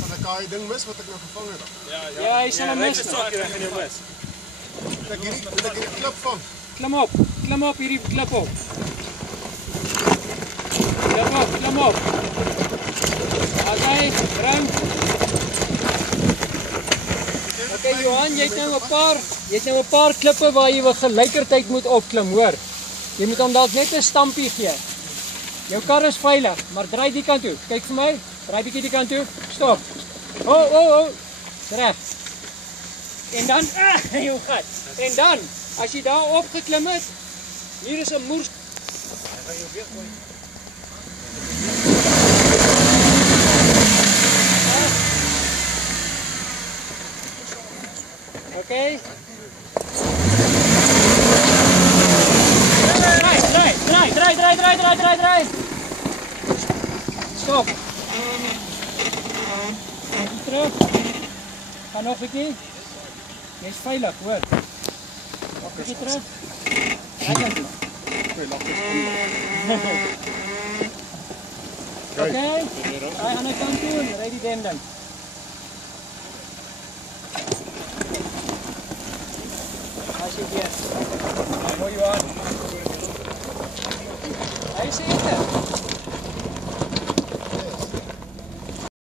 Van ek daai ding mis wat ek nou gevang het. Ja, hy sal hom mis. Moet ek hierdie klip vang? Klim op hierdie klip op. Klim op. Okay, bring. Okay Johan, jy het nou 'n paar klippe waar jy gelykertyd moet opklim, hoor. Jy moet hom dalk net 'n stampie gee. Jou kar is veilig, maar draai die kant toe. Kyk vir my. Draai bietjie die kant toe. Stop. Oh. Reg. En dan, jou gat. En dan, as jy daar opgeklim het, hier is 'n moers. Hy gaan jou weer gooi. Okay. Draai. Stop. Terug. Ga nog 'n bietjie. Jy's veilig, hoor. Nog 'n bietjie terug. Reg. Okay. Hy aan die kant toe en ry die dam dan. As jy weer. Mooi Johan. Hy sê dit.